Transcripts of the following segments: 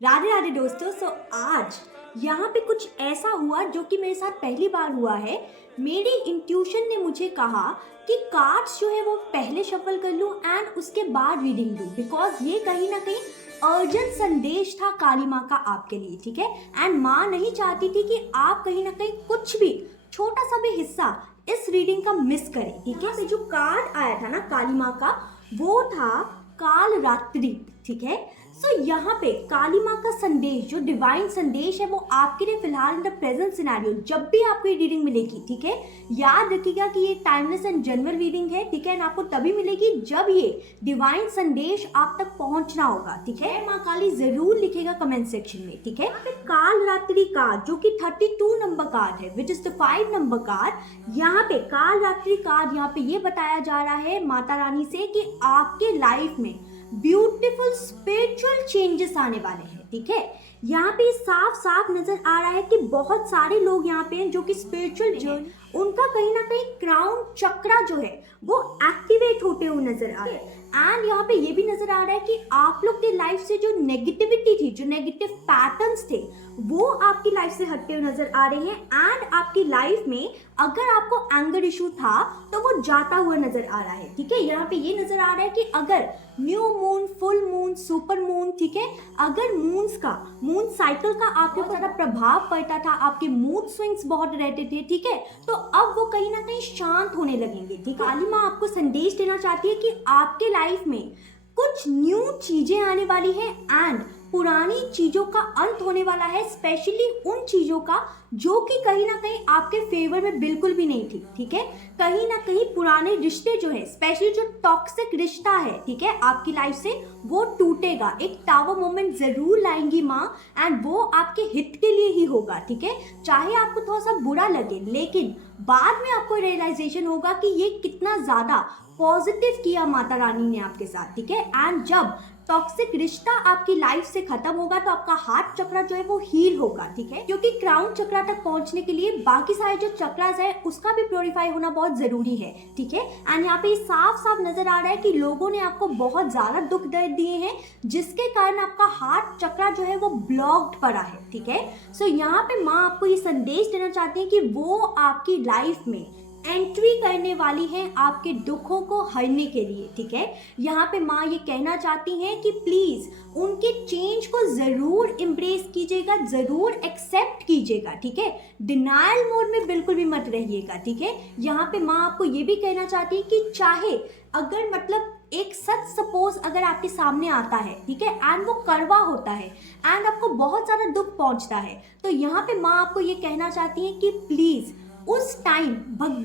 राधे राधे दोस्तों। आज यहाँ पे कुछ ऐसा हुआ जो कि मेरे साथ पहली बार हुआ है। मेरी इंट्यूशन ने मुझे कहा कि कार्ड्स जो है वो पहले शफल कर लूँ एंड उसके बाद रीडिंग लूँ, बिकॉज ये कहीं ना कहीं अर्जेंट संदेश था काली माँ का आपके लिए, ठीक है। एंड माँ नहीं चाहती थी कि आप कहीं ना कहीं कुछ भी छोटा सा भी हिस्सा इस रीडिंग का मिस करें, ठीक है। जो कार्ड आया था ना काली माँ का, वो था काल रात्रि, ठीक है। सो यहाँ पे काली माँ का संदेश, जो डिवाइन संदेश है, वो आपके लिए फिलहाल इन द प्रेजेंट सिनेरियो जब भी आपको ये रीडिंग मिलेगी, ठीक है, याद रखिएगा कि ये टाइमलेस एंड जनरल रीडिंग है, ठीक है। एंड आपको तभी मिलेगी जब ये डिवाइन संदेश आप तक पहुंचना होगा, ठीक है। माँ काली जरूर लिखेगा कमेंट सेक्शन में, ठीक है। काल रात्रि कार्ड जो कि 32 नंबर कार्ड है, which is the 5 number card. यहाँ पे काल रात्रि कार्ड, यहाँ पे ये बताया जा रहा है माता रानी से कि आपके लाइफ में ब्यूटीफुल स्पिरिचुअल चेंजेस आने वाले हैं, ठीक है। यहाँ पे साफ साफ नजर आ रहा है कि बहुत सारे लोग यहाँ पे हैं जो कि स्पिरिचुअल जर्नी, उनका कहीं ना कहीं क्राउन चक्रा जो है वो एक्टिवेट होते हुए नजर आ रहा है। एंड यहाँ पे ये भी नजर आ रहा है कि आप लोग की लाइफ से जो नेगेटिविटी थी, जो नेगेटिव पैटर्न्स थे, वो आपकी लाइफ से हटते हुए नजर आ रहे हैं। एंड आपकी लाइफ में अगर आपको एंगर इशू था तो वो जाता हुआ नजर आ रहा है, ठीक है। यहाँ पे ये नजर आ रहा है कि अगर new moon, full moon, super moon, ठीक है, अगर मून साइकिल का आपके ऊपर ज्यादा प्रभाव पड़ता था, आपके मूड स्विंग्स बहुत रहते थे, ठीक है, तो अब वो कहीं ना कहीं शांत होने लगेंगे, ठीक है। काली माँ आपको संदेश देना चाहती है कि आपके लाइफ में कुछ न्यू चीजें आने वाली है एंड पुरानी चीजों का अंत होने वाला है, स्पेशली उन चीजों का जो कि कहीं ना कहीं आपके फेवर में बिल्कुल भी नहीं थी, ठीक है। कहीं ना कहीं पुराने रिश्ते जो है, स्पेशली जो टॉक्सिक रिश्ता है, ठीक है, आपकी लाइफ से वो टूटेगा। एक टावर मोमेंट जरूर लाएंगी माँ एंड वो आपके हित के लिए ही होगा, ठीक है। चाहे आपको थोड़ा सा बुरा लगे, लेकिन बाद में आपको रियलाइजेशन होगा कि ये कितना ज्यादा पॉजिटिव किया माता रानी ने आपके साथ, ठीक है। एंड जब टॉक्सिक रिश्ता आपकी लाइफ से खत्म होगा तो आपका हार्ट चक्र जो है वो हील होगा, ठीक है, क्योंकि क्राउन चक्र तक पहुंचने के लिए बाकी सारे जो चक्रास है उसका भी प्योरीफाई होना बहुत जरूरी है, ठीक है। एंड यहाँ पे साफ साफ नजर आ रहा है कि लोगों ने आपको बहुत ज्यादा दुख दर्द दिए हैं, जिसके कारण आपका हार्ट चक्र जो है वो ब्लॉक्ड पड़ा है, ठीक है। सो यहाँ पे माँ आपको ये संदेश देना चाहती है कि वो आपकी लाइफ में एंट्री करने वाली है आपके दुखों को हरने के लिए, ठीक है। यहाँ पे माँ ये कहना चाहती हैं कि प्लीज उनके चेंज को जरूर एम्ब्रेस कीजिएगा, जरूर एक्सेप्ट कीजिएगा, ठीक है। डिनायल मोड में बिल्कुल भी मत रहिएगा, ठीक है। यहाँ पे माँ आपको ये भी कहना चाहती है कि चाहे अगर एक सच सपोज अगर आपके सामने आता है, ठीक है, एंड वो कड़वा होता है एंड आपको बहुत ज्यादा दुख पहुंचता है, तो यहाँ पे माँ आपको ये कहना चाहती है कि प्लीज उस टाइम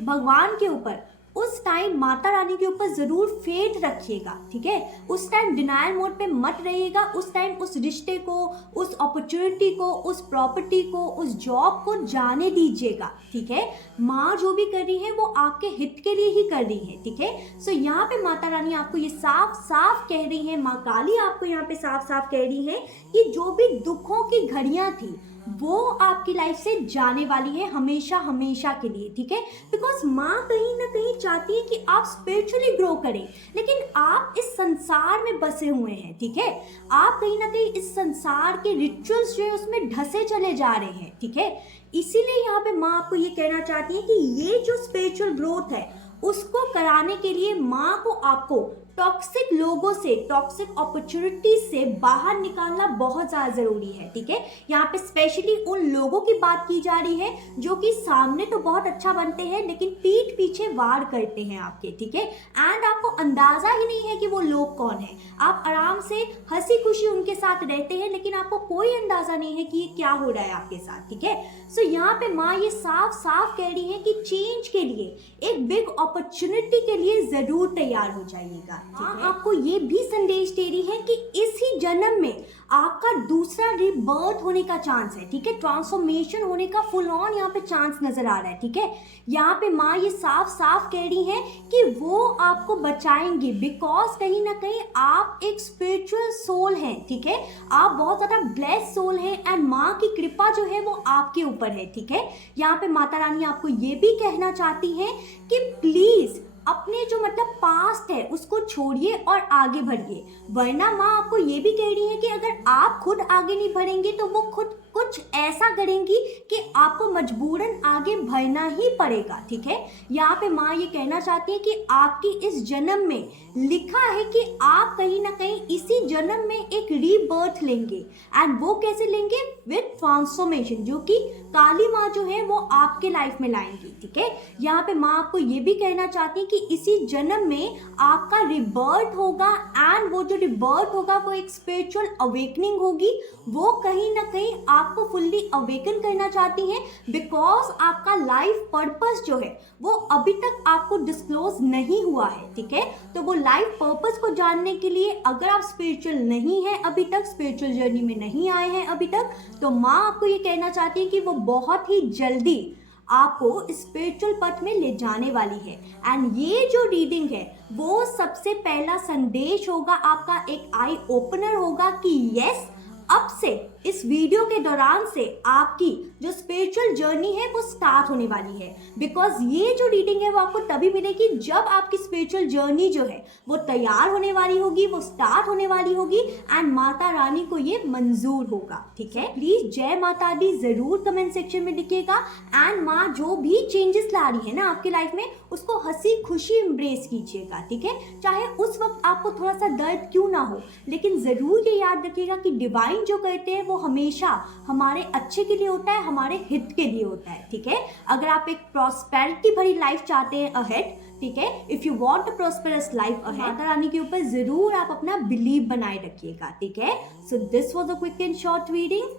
भगवान के ऊपर, उस टाइम माता रानी के ऊपर जरूर फेथ रखिएगा, ठीक है। उस टाइम डिनायल मोड पे मत रहिएगा। उस टाइम उस रिश्ते को, उस अपॉर्चुनिटी को, उस प्रॉपर्टी को, उस जॉब को जाने दीजिएगा, ठीक है। माँ जो भी कर रही है वो आपके हित के लिए ही कर रही है, ठीक है। सो यहाँ पे माता रानी आपको ये साफ साफ कह रही है, माँ काली आपको यहाँ पे साफ साफ कह रही है कि जो भी दुखों की घड़ियां थी वो आपकी लाइफ से जाने वाली है हमेशा हमेशा के लिए, ठीक है। बिकॉज माँ कहीं ना कहीं चाहती है कि आप स्पिरिचुअली ग्रो करें, लेकिन आप इस संसार में बसे हुए हैं, ठीक है। आप कहीं ना कहीं इस संसार के रिचुअल्स जो है उसमें ढसे चले जा रहे हैं, ठीक है। इसीलिए यहाँ पे माँ आपको ये कहना चाहती है कि ये जो स्पिरिचुअल ग्रोथ है उसको कराने के लिए माँ को आपको टॉक्सिक लोगों से, टॉक्सिक अपॉर्चुनिटी से बाहर निकालना बहुत ज़्यादा ज़रूरी है, ठीक है। यहाँ पे स्पेशली उन लोगों की बात की जा रही है जो कि सामने तो बहुत अच्छा बनते हैं लेकिन पीठ पीछे वार करते हैं आपके, ठीक है। एंड आपको अंदाज़ा ही नहीं है कि वो लोग कौन है। आप आराम से हंसी खुशी उनके साथ रहते हैं लेकिन आपको कोई अंदाज़ा नहीं है कि ये क्या हो रहा है आपके साथ, ठीक है। सो यहाँ पे माँ ये साफ साफ कह रही है कि चेंज के लिए, एक बिग अपॉर्चुनिटी के लिए ज़रूर तैयार हो जाइएगा। आपको ये भी संदेश दे रही है कि इसी जन्म में आपका दूसरा रीबर्थ होने का चांस है, ठीक है। ट्रांसफॉर्मेशन होने का फुल ऑन यहाँ पे चांस नजर आ रहा है, ठीक है। यहाँ पे माँ ये साफ साफ कह रही है कि वो आपको बचाएंगे, बिकॉज कहीं ना कहीं आप एक स्पिरिचुअल सोल हैं, ठीक है। आप बहुत ज्यादा ब्लेस्ड सोल हैं एंड माँ की कृपा जो है वो आपके ऊपर है, ठीक है। यहाँ पे माता रानी आपको ये भी कहना चाहती है कि प्लीज अपने जो मतलब पास्ट है उसको छोड़िए और आगे बढ़िए, वरना माँ आपको ये भी कह रही है कि अगर आप खुद आगे नहीं बढ़ेंगे तो वो खुद कुछ ऐसा करेंगी कि आपको मजबूरन आगे बढ़ना ही पड़ेगा। ठीक है, यहाँ पे माँ ये कहना चाहती है कि आपकी इस जन्म में लिखा है कि आप कहीं ना कहीं इसी जन्म में एक रीबर्थ लेंगे, एंड वो कैसे लेंगे? विद ट्रांसफॉर्मेशन, जो कि काली माँ जो है वो आपके लाइफ में लाएंगी। ठीक है, यहाँ पे माँ आपको ये भी कहना चाहती है कि इसी जन्म में आपका रिबर्थ होगा, एंड वो जो रिबर्थ होगा वो एक स्पिरिचुअल अवेकनिंग होगी। वो कहीं ना कहीं आपको फुल्ली अवेकन करना चाहती हैं, बिकॉज आपका लाइफ पर्पस जो है वो अभी तक आपको डिस्क्लोज नहीं हुआ है। ठीक है, तो वो लाइफ पर्पस को जानने के लिए अगर आप स्पिरिचुअल नहीं है अभी तक, स्पिरिचुअल जर्नी में नहीं आए हैं अभी तक, तो माँ आपको ये कहना चाहती है कि वो बहुत ही जल्दी आपको स्पिरिचुअल पथ में ले जाने वाली है। एंड ये जो रीडिंग है वो सबसे पहला संदेश होगा आपका, एक आई ओपनर होगा कि यस, अब से इस वीडियो के दौरान से आपकी जो स्पिरिचुअल जर्नी है वो स्टार्ट होने वाली है। बिकॉज ये जो रीडिंग है वो आपको तभी मिलेगी जब आपकी स्पिरिचुअल जर्नी जो है वो तैयार होने वाली होगी, वो स्टार्ट होने वाली होगी, एंड माता रानी को ये मंजूर होगा। ठीक है, प्लीज जय माता दी जरूर कमेंट सेक्शन में लिखिएगा। एंड माँ जो भी चेंजेस ला रही है ना आपकी लाइफ में, उसको हंसी खुशी एम्ब्रेस कीजिएगा। ठीक है, चाहे उस वक्त आपको थोड़ा सा दर्द क्यों ना हो, लेकिन जरूर ये याद रखिएगा कि डिवाइन जो कहते हैं वो हमेशा हमारे अच्छे के लिए होता है, हमारे हित के लिए होता है। ठीक है, अगर आप एक प्रॉस्पेरिटी भरी लाइफ चाहते हैं अहेड, ठीक है, if you want a prosperous life ahead, Mata Rani के ऊपर जरूर आप अपना बिलीव बनाए रखिएगा। ठीक है, so this was a quick and short reading.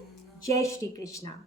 जय श्री कृष्णा।